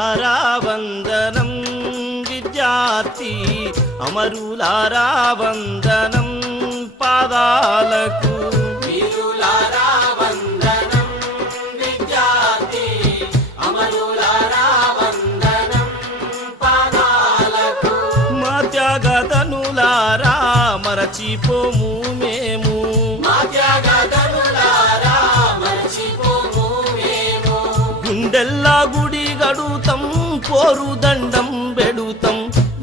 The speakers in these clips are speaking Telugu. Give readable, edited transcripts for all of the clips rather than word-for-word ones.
వీరులారా వందనం విద్యార్థి అమరులారా వందనం పాదాలకు వీరులారా వందనం విద్యార్థి అమరులారా వందనం పాదాలకు మా త్యాగధనులారా మరచిపోము మేము మా త్యాగధనులారా మరచిపోము మేము గుండెల్లా గుడి గడుతం పోరు దండం బెడుతం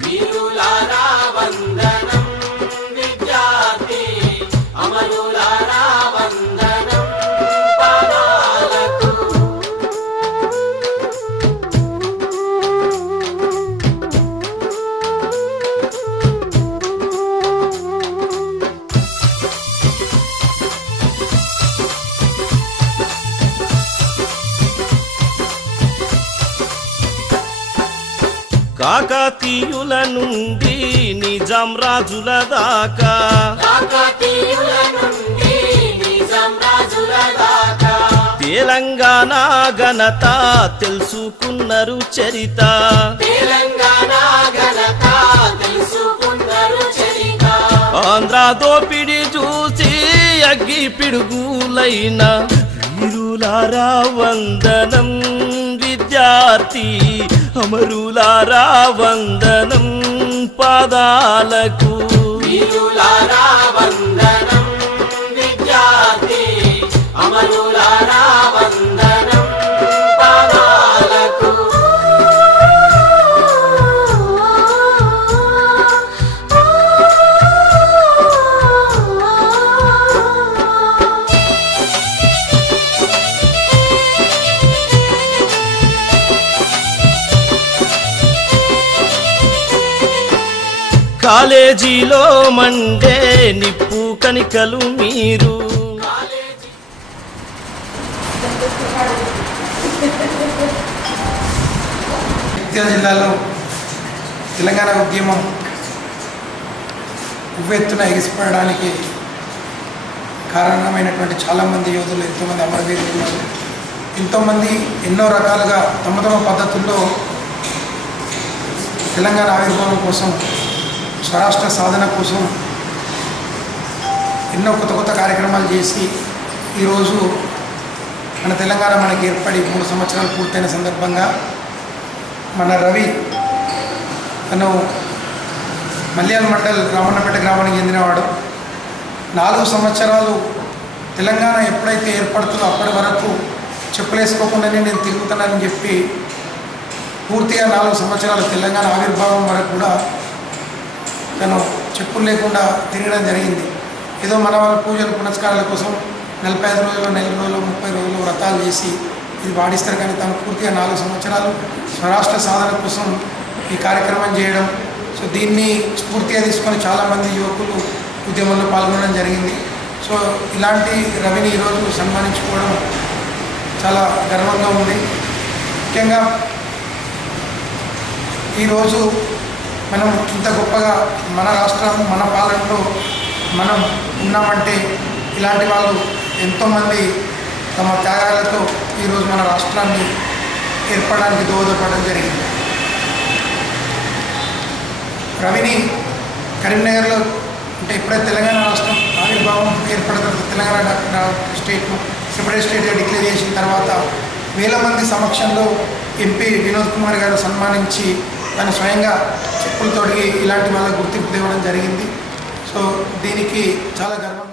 వీరులారా వందనం విద్యార్థి అమరులారా వందనం పాదాలకు కాకతీయుల నుండి నిజాం రాజుల దాకా కాకతీయుల నుండి నిజాం రాజుల దాకా తెలంగాణ ఘనత తెలుసుకున్నారు చరిత తెలంగాణ ఘనత తెలుసుకున్నారు చరిత ఆంధ్ర దోపిడి చూసి అగ్గి పిడుగులైన వీరులారా వందనం విద్యార్థి అమరులారా వందనం పాదాలకు వీరులారా వందనం విద్యార్థి అమరులారా వందనం పాదాలకు కాలేజీలో మండే నిప్పు కణికలు మీరు జగిత్యాల జిల్లాలో తెలంగాణ ఉద్యమం ఉవ్వెత్తున ఎగిసిపడడానికి కారణమైనటువంటి చాలామంది యోధులు ఎంతోమంది అమరవీరులు ఉన్నారు. ఎంతోమంది ఎన్నో రకాలుగా తమ తమ పద్ధతుల్లో తెలంగాణ ఆవిర్భావం కోసం స్వరాష్ట్ర సాధన కోసం ఎన్నో కొత్త కొత్త కార్యక్రమాలు చేసి ఈరోజు మన తెలంగాణ మనకి ఏర్పడి 3 సంవత్సరాలు పూర్తయిన సందర్భంగా మన రవి తను మల్యాల మండల్ రామన్నపేట గ్రామానికి చెందినవాడు. 4 సంవత్సరాలు తెలంగాణ ఎప్పుడైతే ఏర్పడుతుందో అప్పటి వరకు చెప్పులేసుకోకుండానే నేను తిరుగుతానని చెప్పి పూర్తిగా 4 సంవత్సరాలు తెలంగాణ ఆవిర్భావం వరకు కూడా తను చెప్పులు లేకుండా తిరగడం జరిగింది. ఏదో మన వాళ్ళ పూజలు పునస్కారాల కోసం 45 రోజులు, 4 రోజులు, 30 రోజులు వ్రతాలు చేసి ఇది వాడిస్తారు. కానీ తను పూర్తిగా 4 సంవత్సరాలు స్వరాష్ట్ర సాధన కోసం ఈ కార్యక్రమం చేయడం. సో దీన్ని స్ఫూర్తిగా తీసుకొని చాలామంది యువకులు ఉద్యమంలో పాల్గొనడం జరిగింది. సో ఇలాంటి రవిని ఈరోజు సన్మానించుకోవడం చాలా గర్వంగా ఉంది. ముఖ్యంగా ఈరోజు మనం ఇంత గొప్పగా మన రాష్ట్రం మన పాలనలో మనం ఉన్నామంటే ఇలాంటి వాళ్ళు ఎంతోమంది తమ త్యాగాలతో ఈరోజు మన రాష్ట్రాన్ని ఏర్పడడానికి దోహదపడడం జరిగింది. రవిని కరీంనగర్లో అంటే ఇప్పుడే తెలంగాణ రాష్ట్రం ఆవిర్భావం ఏర్పడిన తెలంగాణ స్టేట్ను సెపరేట్ స్టేట్గా డిక్లేర్ చేసిన తర్వాత వేల మంది సమక్షంలో ఎంపీ వినోద్ కుమార్ గారు సన్మానించి తను స్వయంగా చెప్పులు తొడిగి ఇలాంటి వాళ్ళ గుర్తింపు తేవడం జరిగింది. సో దీనికి చాలా గర్వం.